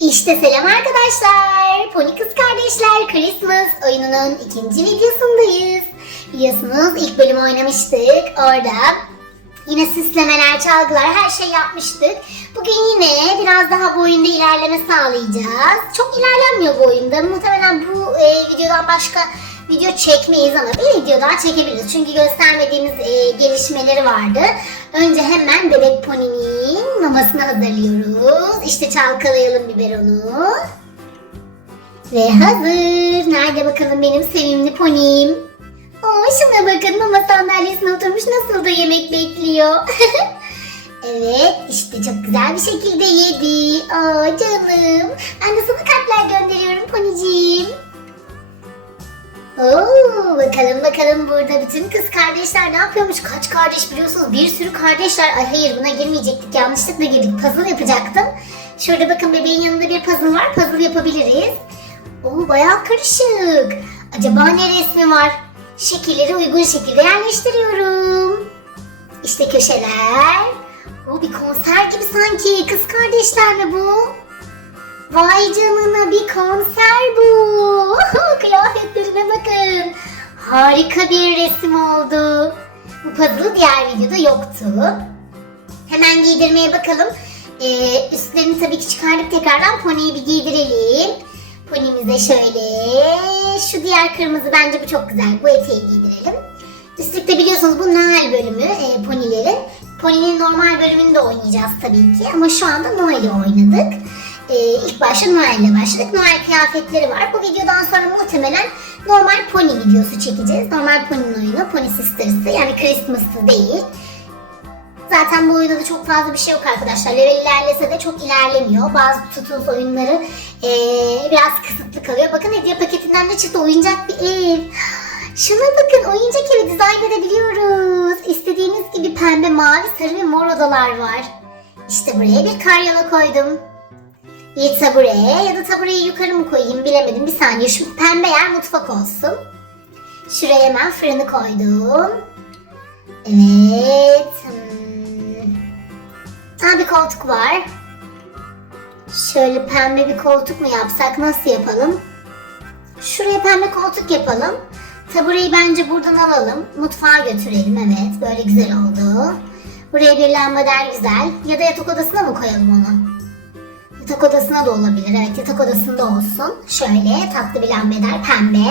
İşte selam arkadaşlar. Pony Kız Kardeşler Christmas oyununun ikinci videosundayız. Biliyorsunuz ilk bölüm oynamıştık. Orada yine süslemeler, çalgılar her şey yapmıştık. Bugün yine biraz daha bu oyunda ilerleme sağlayacağız. Çok ilerlenmiyor bu oyunda. Muhtemelen bu e, videodan başka video çekmeyiz ama bir video daha çekebiliriz. Çünkü göstermediğimiz e, gelişmeleri vardı. Önce hemen bebek poninin mamasını hazırlıyoruz. İşte çalkalayalım biberonu. Ve hazır. Nerede bakalım benim sevimli ponim? Oo şuna bakın mama sandalyesine oturmuş nasıl da yemek bekliyor. evet işte çok güzel bir şekilde yedi. Aa canım. Ben de sana kalpler gönderiyorum poniciğim. Oo, bakalım bakalım burada bütün kız kardeşler ne yapıyormuş? Kaç kardeş biliyorsunuz? Bir sürü kardeşler. Ay hayır buna girmeyecektik. Yanlışlıkla girdik. Puzzle yapacaktım. Şurada bakın bebeğin yanında bir puzzle var. Puzzle yapabiliriz. Oo bayağı karışık. Acaba ne resmi var? Şekilleri uygun şekilde yerleştiriyorum. İşte köşeler. O bir konser gibi sanki. Kız kardeşler mi bu? Vay canına bir konser bu. Kıyafetlerine bakın. Harika bir resim oldu. Bu puzzle diğer videoda yoktu. Hemen giydirmeye bakalım. Ee, üstlerini tabii ki çıkardık tekrardan. Pony'yi bir giydirelim. Pony'mize şöyle. Şu diğer kırmızı bence bu çok güzel. Bu eteği giydirelim. Üstlükte biliyorsunuz bu Noel bölümü e, ponilerin. Pony'nin normal bölümünü de oynayacağız tabii ki. Ama şu anda Noel'i oynadık. Ee, ilk başta Noel'le başladık. Noel kıyafetleri var. Bu videodan sonra muhtemelen normal pony videosu çekeceğiz. Normal pony'nin oyunu. Pony Sisters'ı yani Christmas'ı değil. Zaten bu oyunda da çok fazla bir şey yok arkadaşlar. Level ilerlese de çok ilerlemiyor. Bazı tutus oyunları ee, biraz kısıtlı kalıyor. Bakın hediye paketinden ne çıktı? Oyuncak bir ev. Şuna bakın oyuncak evi dizayn edebiliyoruz. İstediğiniz gibi pembe, mavi, sarı ve mor odalar var. İşte buraya bir karyola koydum. Bir tabure ya da tabureyi yukarı mı koyayım bilemedim. Bir saniye şu pembe yer mutfak olsun. Şuraya hemen fırını koydum. Evet. Hmm. Ha bir koltuk var. Şöyle pembe bir koltuk mu yapsak nasıl yapalım? Şuraya pembe koltuk yapalım. Tabureyi bence buradan alalım. Mutfağa götürelim evet. Böyle güzel oldu. Buraya bir lambader güzel. Ya da yatak odasına mı koyalım onu? Yatak odasına da olabilir. Evet yatak odasında olsun. Şöyle tatlı bir lambader pembe.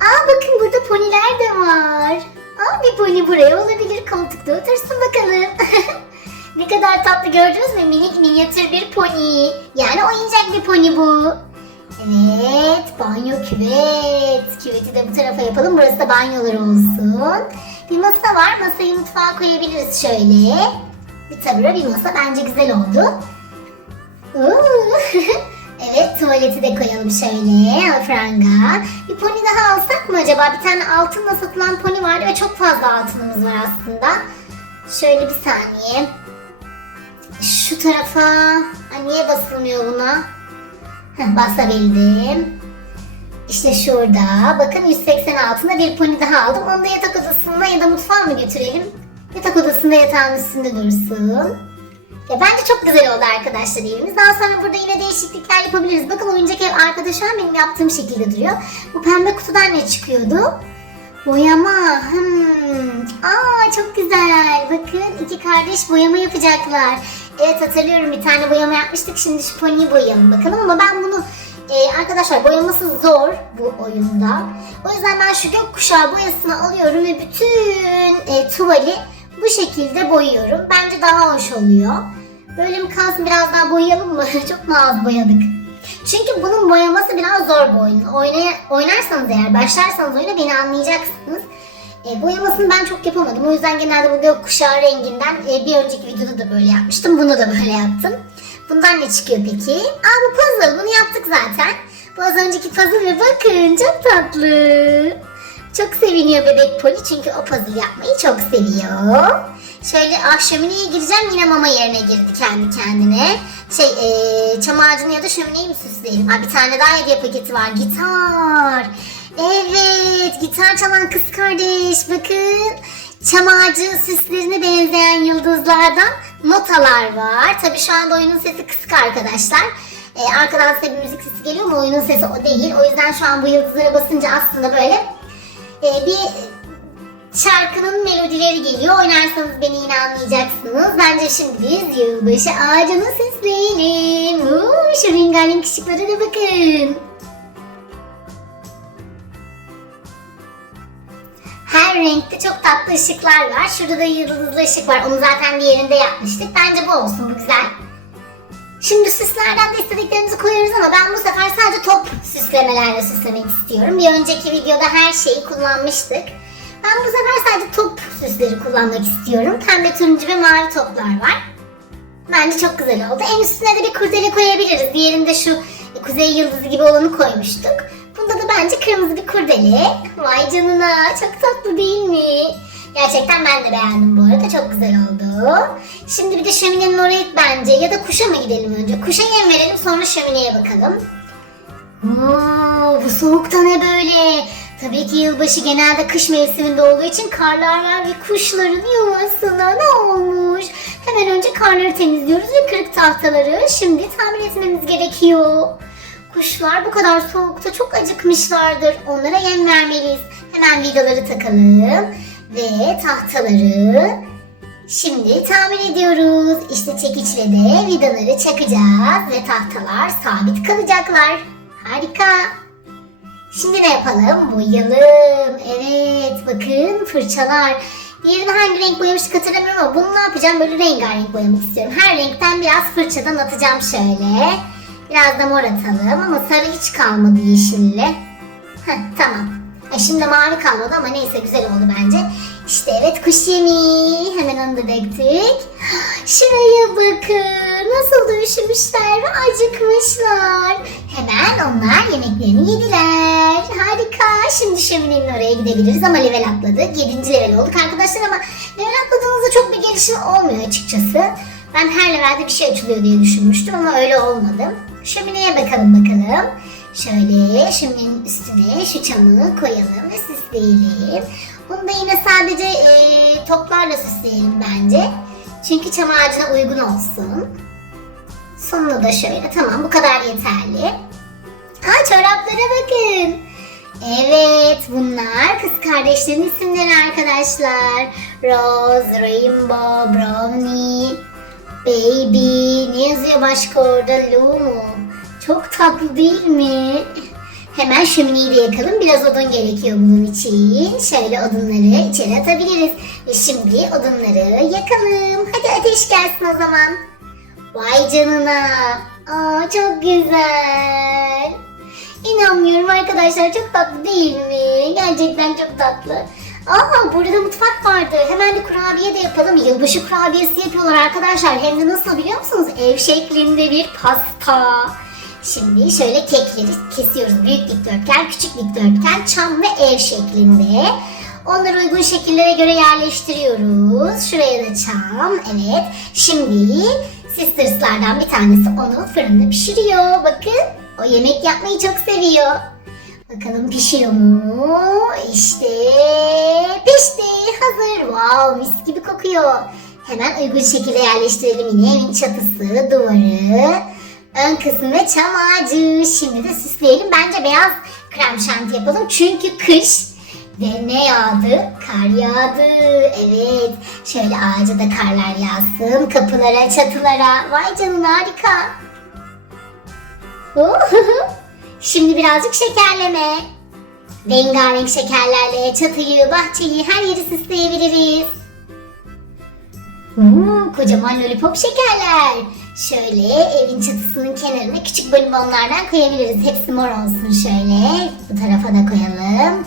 Aa bakın burada poniler de var. Aa bir pony buraya olabilir. Koltukta otursun bakalım. ne kadar tatlı gördünüz mü? Minik minyatür bir pony. Yani oyuncak bir pony bu. Evet, banyo küvet. Küveti de bu tarafa yapalım. Burası da banyolar olsun. Bir masa var. Masayı mutfağa koyabiliriz şöyle. Bir tabure bir masa bence güzel oldu. Evet, tuvaleti de koyalım şöyle. Alfranga. Bir pony daha alsak mı acaba? Bir tane altınla satılan pony vardı ve çok fazla altınımız var aslında. Şöyle bir saniye. Şu tarafa... Ay, niye basılmıyor buna? Heh, basabildim. İşte şurada. Bakın 180 altında bir pony daha aldım. Onu da yatak odasına ya da mutfağa mı götürelim? Yatak odasında yatağın üstünde dursun. Ya bence çok güzel oldu arkadaşlar evimiz. Daha sonra burada yine değişiklikler yapabiliriz. Bakın oyuncak ev arkada an benim yaptığım şekilde duruyor. Bu pembe kutudan ne çıkıyordu? Boyama. Hmm. Aa çok güzel. Bakın iki kardeş boyama yapacaklar. Evet hatırlıyorum bir tane boyama yapmıştık. Şimdi şu pony'i boyayalım bakalım ama ben bunu e, arkadaşlar boyaması zor bu oyunda. O yüzden ben şu gökkuşağı boyasını alıyorum ve bütün e, tuvali bu şekilde boyuyorum. Bence daha hoş oluyor. Böyle mi kalsın biraz daha boyayalım mı? Çok mu az boyadık? Çünkü bunun boyaması biraz zor bir oyun. Oynaya, oynarsanız eğer, başlarsanız oyuna beni anlayacaksınız. E, boyamasını ben çok yapamadım. O yüzden genelde bu gökkuşağı renginden e, bir önceki videoda da böyle yapmıştım. Bunu da böyle yaptım. Bundan ne çıkıyor peki? Aa bu puzzle. Bunu yaptık zaten. Bu az önceki puzzle ve bakın çok tatlı. Çok seviniyor bebek poli çünkü o puzzle yapmayı çok seviyor. Şöyle ah şömineye gireceğim yine mama yerine girdi kendi kendine. Şey ee, çam ağacını ya da şömineyi mi süsleyelim? Aa, bir tane daha hediye paketi var. Gitar. Evet gitar çalan kız kardeş bakın. Çam ağacı süslerine benzeyen yıldızlardan notalar var. Tabii şu anda oyunun sesi kısık arkadaşlar. Ee, arkadan size bir müzik sesi geliyor mu? Oyunun sesi o değil. O yüzden şu an bu yıldızlara basınca aslında böyle e, bir şarkının melodileri geliyor. Oynarsanız beni yine anlayacaksınız. Bence şimdi biz yılbaşı ağacını süsleyelim. Uuu, şu rengarenk ışıklara da bakın. Her renkte çok tatlı ışıklar var. Şurada da yıldızlı ışık var. Onu zaten diğerinde yapmıştık. Bence bu olsun. Bu güzel. Şimdi süslerden de istediklerimizi koyuyoruz ama ben bu sefer sadece top süslemelerle süslemek istiyorum. Bir önceki videoda her şeyi kullanmıştık. Ben bu sefer sadece top süsleri kullanmak istiyorum. Pembe, turuncu ve mavi toplar var. Bence çok güzel oldu. En üstüne de bir kurdele koyabiliriz. Diğerinde şu kuzey yıldızı gibi olanı koymuştuk. Bunda da bence kırmızı bir kurdele. Vay canına çok tatlı değil mi? Gerçekten ben de beğendim bu arada. Çok güzel oldu. Şimdi bir de şöminenin oraya bence ya da kuşa mı gidelim önce? Kuşa yem verelim sonra şömineye bakalım. Oo, bu soğukta ne böyle? Tabii ki yılbaşı genelde kış mevsiminde olduğu için karlar var ve kuşların yuvasına ne olmuş? Hemen önce karları temizliyoruz ve kırık tahtaları şimdi tamir etmemiz gerekiyor. Kuşlar bu kadar soğukta çok acıkmışlardır. Onlara yem vermeliyiz. Hemen vidaları takalım ve tahtaları şimdi tamir ediyoruz. İşte çekiçle de vidaları çakacağız ve tahtalar sabit kalacaklar. Harika. Şimdi ne yapalım? Boyayalım. Evet bakın fırçalar. Diğerini hangi renk boyamıştık hatırlamıyorum ama bunu ne yapacağım? Böyle rengarenk boyamak istiyorum. Her renkten biraz fırçadan atacağım şöyle. Biraz da mor atalım ama sarı hiç kalmadı yeşille. Heh, tamam. Ay şimdi mavi kalmadı ama neyse güzel oldu bence. İşte evet kuş yemeği. Hemen onu da döktük. Şuraya bakın. Nasıl da üşümüşler ve acıkmışlar. Hemen onlar yemeklerini yediler. Harika. Şimdi şöminenin oraya gidebiliriz ama level atladık. 7. level olduk arkadaşlar ama level atladığınızda çok bir gelişim olmuyor açıkçası. Ben her levelde bir şey açılıyor diye düşünmüştüm ama öyle olmadı. Şömineye bakalım bakalım. Şöyle şöminenin üstüne şu çamı koyalım ve süsleyelim. Bunu da yine sadece e, toplarla süsleyelim bence. Çünkü çam ağacına uygun olsun. Sonunu da şöyle. Tamam bu kadar yeterli. Aa çoraplara bakın. Evet bunlar kız kardeşlerin isimleri arkadaşlar. Rose, Rainbow, Brownie, Baby. Ne yazıyor başka orada? Lumu. Çok tatlı değil mi? Hemen şömineyi de yakalım. Biraz odun gerekiyor bunun için. Şöyle odunları içeri atabiliriz. Ve şimdi odunları yakalım. Hadi ateş gelsin o zaman. Vay canına. Aa çok güzel. İnanmıyorum arkadaşlar çok tatlı değil mi? Gerçekten çok tatlı. Aa burada mutfak vardı. Hemen bir kurabiye de yapalım. Yılbaşı kurabiyesi yapıyorlar arkadaşlar. Hem de nasıl biliyor musunuz? Ev şeklinde bir pasta. Şimdi şöyle kekleri kesiyoruz. Büyük dikdörtgen, küçük dikdörtgen, çam ve ev şeklinde. Onları uygun şekillere göre yerleştiriyoruz. Şuraya da çam. Evet. Şimdi Sisters'lardan bir tanesi onu fırında pişiriyor. Bakın. O yemek yapmayı çok seviyor. Bakalım pişiyor mu? İşte pişti. Hazır. Wow mis gibi kokuyor. Hemen uygun şekilde yerleştirelim yine evin çatısı, duvarı, ön kısmı ve çam ağacı. Şimdi de süsleyelim. Bence beyaz krem şanti yapalım. Çünkü kış ve ne yağdı? Kar yağdı. Evet. Şöyle ağaca da karlar yağsın. Kapılara, çatılara. Vay canına harika. Şimdi birazcık şekerleme. Rengarenk şekerlerle çatıyı, bahçeyi, her yeri süsleyebiliriz. Hmm, kocaman lollipop şekerler. Şöyle evin çatısının kenarına küçük bonibonlardan koyabiliriz. Hepsi mor olsun şöyle. Bu tarafa da koyalım.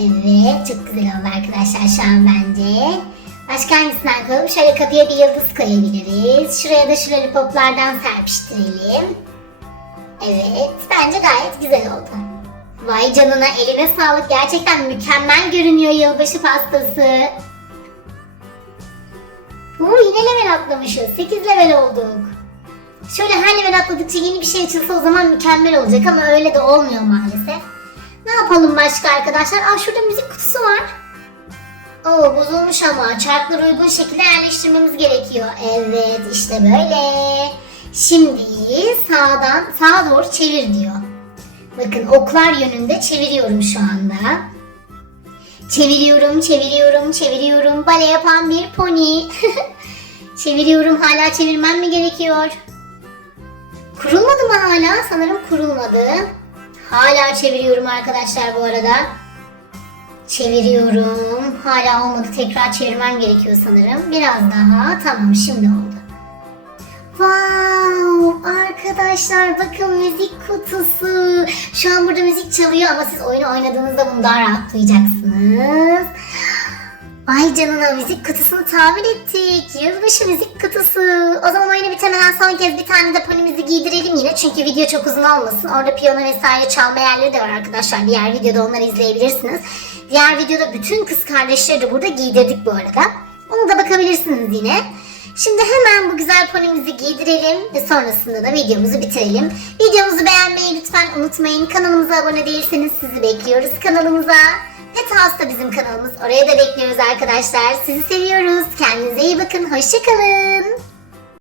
Evet çok güzel oldu arkadaşlar şu an bence. Başka hangisinden koyalım? Şöyle kapıya bir yıldız koyabiliriz. Şuraya da şu lollipoplardan serpiştirelim. Evet bence gayet güzel oldu. Vay canına eline sağlık. Gerçekten mükemmel görünüyor yılbaşı pastası. Uuu yine level atlamışız. 8 level olduk. Şöyle her level atladıkça yeni bir şey açılsa o zaman mükemmel olacak ama öyle de olmuyor maalesef. Ne yapalım başka arkadaşlar? Aa şurada müzik kutusu var. Oo bozulmuş ama çarkları uygun şekilde yerleştirmemiz gerekiyor. Evet işte böyle. Şimdi sağdan sağa doğru çevir diyor. Bakın oklar yönünde çeviriyorum şu anda. Çeviriyorum, çeviriyorum, çeviriyorum. Bale yapan bir pony. çeviriyorum. Hala çevirmem mi gerekiyor? Kurulmadı mı hala? Sanırım kurulmadı. Hala çeviriyorum arkadaşlar bu arada. Çeviriyorum. Hala olmadı. Tekrar çevirmem gerekiyor sanırım. Biraz daha. Tamam şimdi oldu. Wow! Arkadaşlar bakın müzik kutusu. Şu an burada müzik çalıyor ama siz oyunu oynadığınızda bunu daha rahat duyacaksınız. Ay canına müzik kutusunu tamir ettik. Yılbaşı müzik kutusu. O zaman oyunu bitirmeden son kez bir tane de ponimizi giydirelim yine. Çünkü video çok uzun olmasın. Orada piyano vesaire çalma yerleri de var arkadaşlar. Diğer videoda onları izleyebilirsiniz. Diğer videoda bütün kız kardeşleri de burada giydirdik bu arada. Onu da bakabilirsiniz yine. Şimdi hemen bu güzel ponimizi giydirelim ve sonrasında da videomuzu bitirelim. Videomuzu beğenmeyi lütfen unutmayın. Kanalımıza abone değilseniz sizi bekliyoruz kanalımıza. Pet House da bizim kanalımız. Oraya da bekliyoruz arkadaşlar. Sizi seviyoruz. Kendinize iyi bakın. Hoşçakalın.